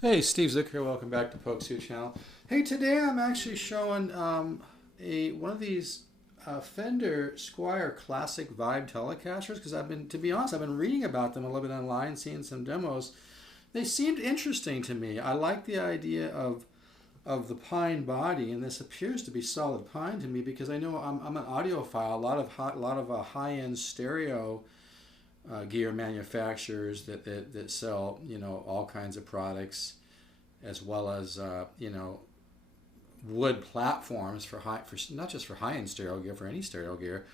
Hey, Steve Zook here. Welcome back to Poke Suit Channel. Hey, today I'm actually showing one of these Fender Squire Classic Vibe Telecasters because to be honest, I've been reading about them a little bit online, seeing some demos. They seemed interesting to me. I like the idea of the pine body, and this appears to be solid pine to me because I know I'm an audiophile. A lot of high-end stereo gear manufacturers that sell all kinds of products, as well as wood platforms for not just for high end stereo gear, for any stereo gear,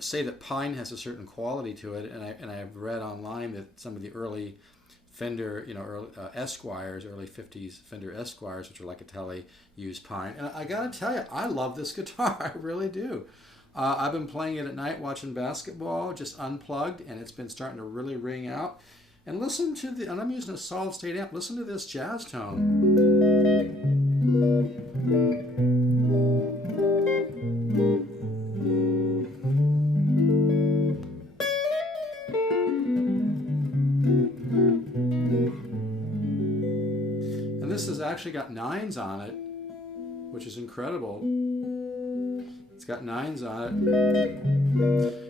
say that pine has a certain quality to it, and I've read online that some of the early Fender, early, Esquires, early 50s Fender Esquires, which are like a Tele, use pine. And I gotta tell you, I love this guitar. I really do. I've been playing it at night watching basketball, just unplugged, and it's been starting to really ring out. And listen to and I'm using a solid state amp, listen to this jazz tone. And this has actually got nines on it, which is incredible. It's got nines on it.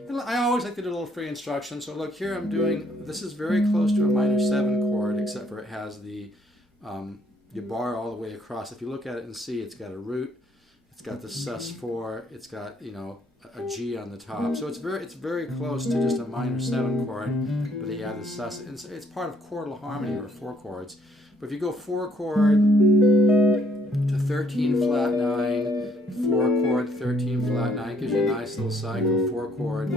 And I always like to do a little free instruction. So look, here I'm doing, this is very close to a minor 7 chord, except for it has the, your bar all the way across. If you look at it and see, it's got a root, it's got the sus4, it's got, a G on the top. So it's very close to just a minor 7 chord, but you have the sus. And it's part of chordal harmony, or 4 chords. But if you go 4 chord to 13 flat 9, 4 chord 13 flat 9, gives you a nice little cycle. 4 chord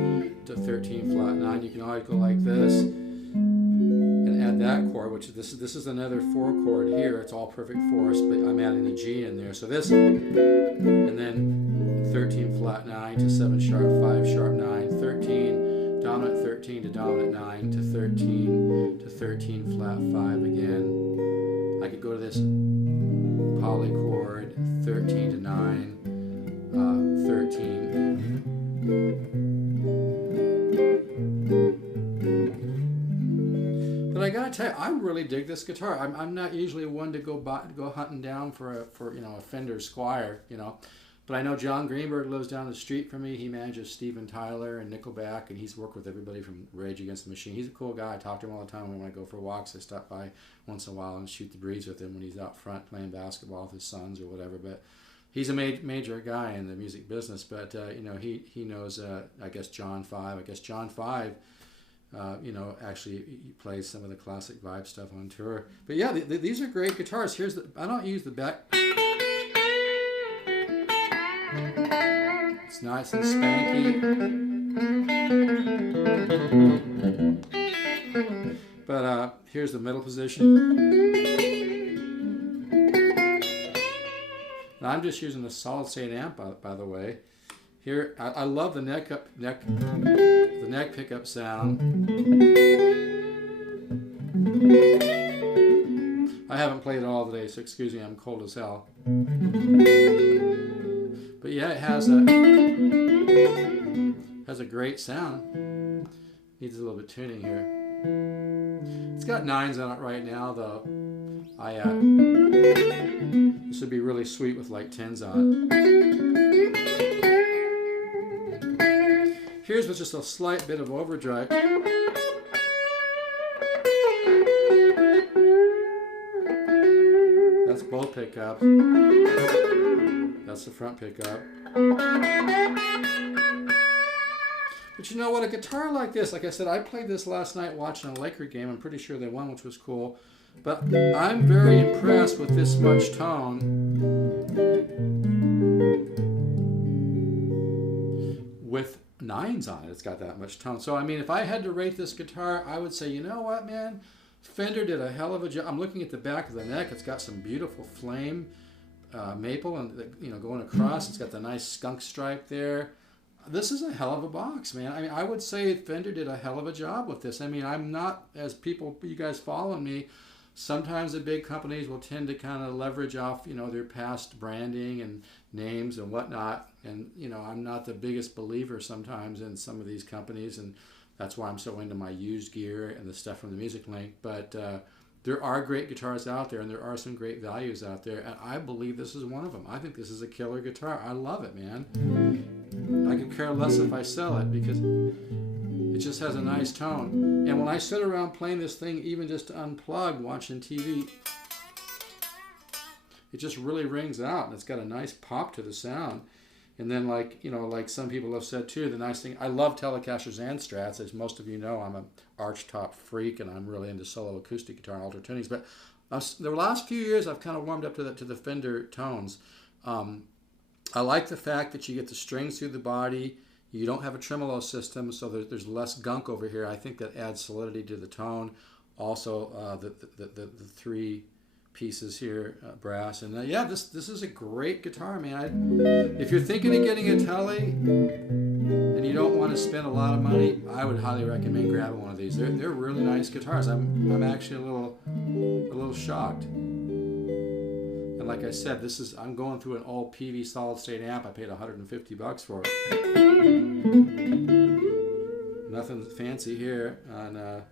to 13 flat 9. You can always go like this and add that chord, which this is another 4 chord here. It's all perfect fourths, but I'm adding the G in there. So this, and then 13 flat 9 to 7 sharp 5 sharp 9, 13 dominant 13 to dominant 9 to 13 flat 5 again. I could go to this poly chord 13 to 9, 13. But I gotta tell you, I really dig this guitar. I'm not usually one to go hunting down for a Fender Squire, But I know John Greenberg lives down the street from me. He manages Steven Tyler and Nickelback, and he's worked with everybody from Rage Against the Machine. He's a cool guy. I talk to him all the time when I go for walks. I stop by once in a while and shoot the breeze with him when he's out front playing basketball with his sons or whatever. But he's a major guy in the music business. But he knows I guess John 5. I guess John 5. Actually he plays some of the classic vibe stuff on tour. But yeah, these are great guitars. I don't use the back. It's nice and spanky. But here's the middle position. And I'm just using the solid state amp, by the way. Here, I love the neck pickup sound. I haven't played it all today, so excuse me, I'm cold as hell. But yeah, it has a great sound. Needs a little bit of tuning here. It's got nines on it right now, though. This would be really sweet with like 10s on it. Here's with just a slight bit of overdrive. That's both pickups. That's the front pickup. But you know what? A guitar like this, like I said, I played this last night watching a Laker game. I'm pretty sure they won, which was cool. But I'm very impressed with this much tone. With nines on it, it's got that much tone. So I mean, if I had to rate this guitar, I would say, you know what, man? Fender did a hell of a job. I'm looking at the back of the neck. It's got some beautiful flame maple and going across. It's got the nice skunk stripe there. This is a hell of a box, man. I mean, I would say Fender did a hell of a job with this. I mean, I'm not, as you guys following me, sometimes the big companies will tend to kind of leverage off, their past branding and names and whatnot. And, I'm not the biggest believer sometimes in some of these companies. And That's why I'm so into my used gear and the stuff from the Music Link. But there are great guitars out there, and there are some great values out there, and I believe this is one of them. I think this is a killer guitar. I love it, man. I could care less if I sell it because it just has a nice tone. And when I sit around playing this thing, even just to unplug, watching TV, it just really rings out, and it's got a nice pop to the sound. And then, like, you know, like some people have said too, the nice thing, I love Telecasters and Strats. As most of you know, I'm an Archtop freak, and I'm really into solo acoustic guitar and alter tunings. But the last few years, I've kind of warmed up to the Fender tones. I like the fact that you get the strings through the body. You don't have a tremolo system, so there's less gunk over here. I think that adds solidity to the tone. Also, the three pieces here, brass, and yeah, this is a great guitar, man. If you're thinking of getting a Tele and you don't want to spend a lot of money, I would highly recommend grabbing one of these. They're really nice guitars. I'm actually a little shocked. And like I said, I'm going through an all PV solid state amp. I paid $150 for it. Nothing fancy here. And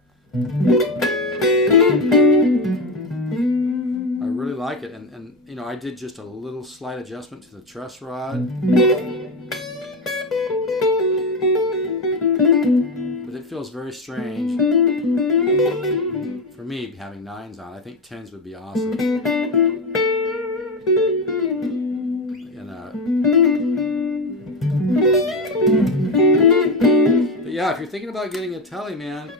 really like it, and you know, I did just a little slight adjustment to the truss rod, but it feels very strange for me having 9s on. I think 10s would be awesome. But yeah, if you're thinking about getting a Tele, man,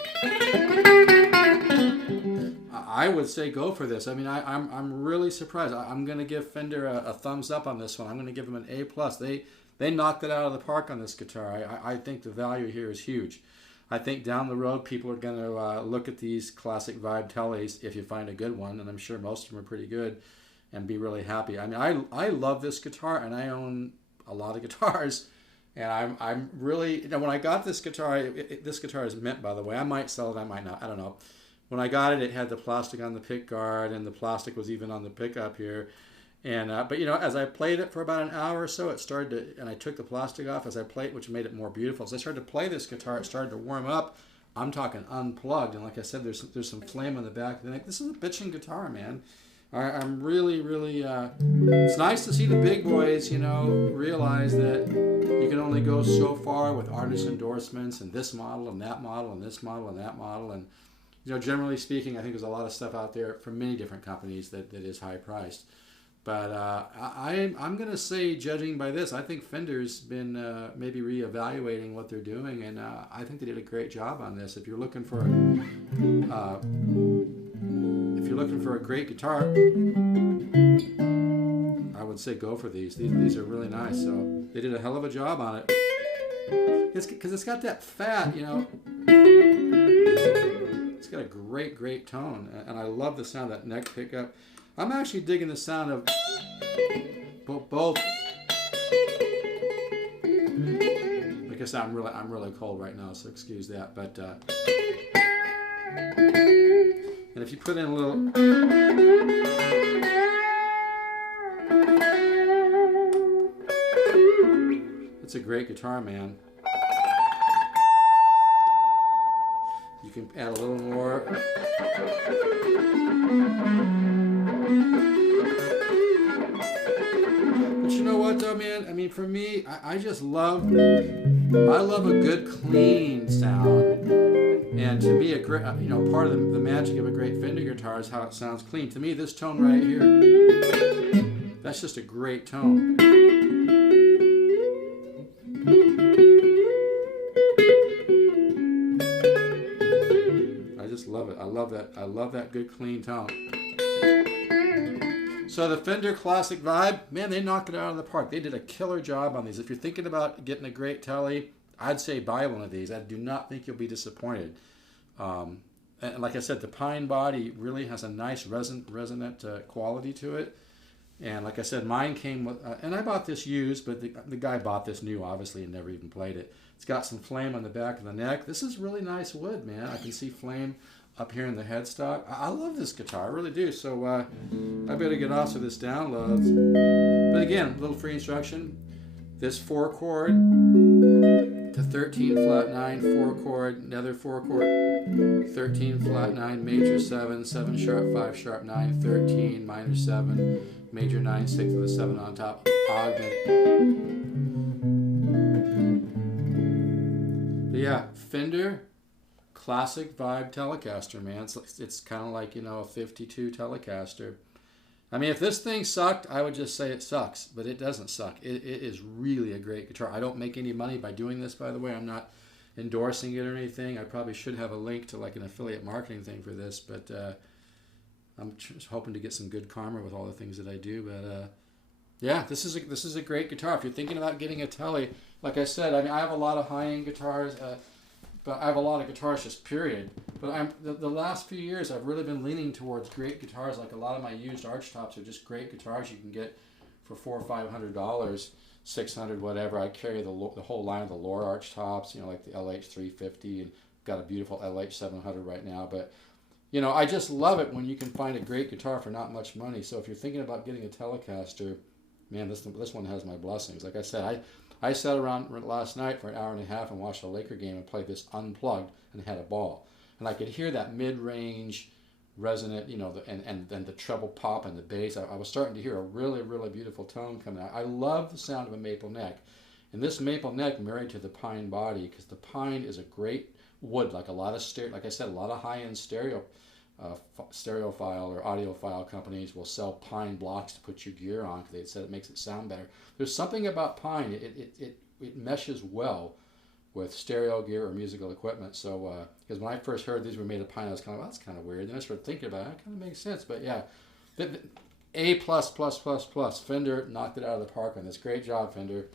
I would say go for this. I mean, I'm really surprised. I'm going to give Fender a thumbs up on this one. I'm going to give them an A+. They knocked it out of the park on this guitar. I think the value here is huge. I think down the road people are going to look at these classic vibe Teles if you find a good one, and I'm sure most of them are pretty good, and be really happy. I mean, I love this guitar, and I own a lot of guitars. And I'm really, you know, when I got this guitar, this guitar is mint, by the way. I might sell it, I might not, I don't know. When I got it, it had the plastic on the pick guard, and the plastic was even on the pickup here. And but you know, as I played it for about an hour or so, it started to, and I took the plastic off as I played, which made it more beautiful. As I started to play this guitar, it started to warm up. I'm talking unplugged, and like I said, there's some flame on the back of the neck. This is a bitchin' guitar, man. I'm really, really. It's nice to see the big boys, you know, realize that you can only go so far with artist endorsements and this model and that model and this model and that model. And you know, generally speaking, I think there's a lot of stuff out there from many different companies that is high priced. But I'm going to say, judging by this, I think Fender's been maybe reevaluating what they're doing, and I think they did a great job on this. If you're looking for a great guitar, I would say go for these. These are really nice. So they did a hell of a job on it. Because it's got that fat, you know. It's got a great tone, and I love the sound of that neck pickup. I'm actually digging the sound of both. Like I said, I'm really cold right now, so excuse that. But and if you put in a little, it's a great guitar, man. You can add a little more. But you know what, though, man? I mean, for me, I just love, I love a good clean sound. And to me, a great, you know, part of the magic of a great Fender guitar is how it sounds clean. To me, this tone right here, that's just a great tone. Love it. I love that good clean tone. So the Fender Classic Vibe, man, they knocked it out of the park. They did a killer job on these. If you're thinking about getting a great Tele, I'd say buy one of these. I do not think you'll be disappointed. And like I said, the pine body really has a nice resonant quality to it. And like I said, mine came with, and I bought this used, but the guy bought this new, obviously, and never even played it. It's got some flame on the back of the neck. This is really nice wood, man. I can see flame up here in the headstock. I love this guitar, I really do. So I better get off to this downloads. But again, a little free instruction. This 4-chord to 13 flat 9, 4 chord, another 4 chord, 13 flat 9, major 7, 7 sharp 5 sharp 9, 13 minor 7, major 9 6 with a 7 on top, augment. But yeah, Fender classic vibe Telecaster, man. It's kind of like, you know, a 52 Telecaster. I mean, if this thing sucked, I would just say it sucks, but it doesn't suck. It is really a great guitar. I don't make any money by doing this, by the way. I'm not endorsing it or anything. I probably should have a link to like an affiliate marketing thing for this, but I'm just hoping to get some good karma with all the things that I do. But yeah, this is a great guitar. If you're thinking about getting a Tele, like I said, I mean, I have a lot of high-end guitars, but I have a lot of guitars just period. But the last few years, I've really been leaning towards great guitars. Like a lot of my used Archtops are just great guitars you can get for $400 or $500, $600, whatever. I carry the whole line of the Loar Archtops, you know, like the LH350, and got a beautiful LH700 right now. But you know, I just love it when you can find a great guitar for not much money. So if you're thinking about getting a Telecaster, man, this one has my blessings. Like I said, I sat around last night for an hour and a half and watched a Laker game and played this unplugged and had a ball. And I could hear that mid-range resonant, you know, and the treble pop and the bass. I was starting to hear a really, really beautiful tone coming out. I love the sound of a maple neck. And this maple neck married to the pine body, because the pine is a great wood, like a lot of like I said, a lot of high-end stereophile or audiophile companies will sell pine blocks to put your gear on because they said it makes it sound better. There's something about pine, it meshes well with stereo gear or musical equipment. So because when I first heard these were made of pine, I was kind of, well, that's kind of weird. Then I started thinking about it, it kind of makes sense. But yeah, A+++++. Fender knocked it out of the park on this. Great job, Fender.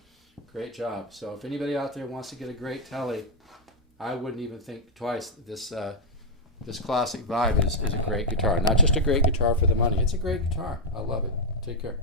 Great job. So if anybody out there wants to get a great Tele, I wouldn't even think twice. This classic vibe is a great guitar. Not just a great guitar for the money. It's a great guitar. I love it. Take care.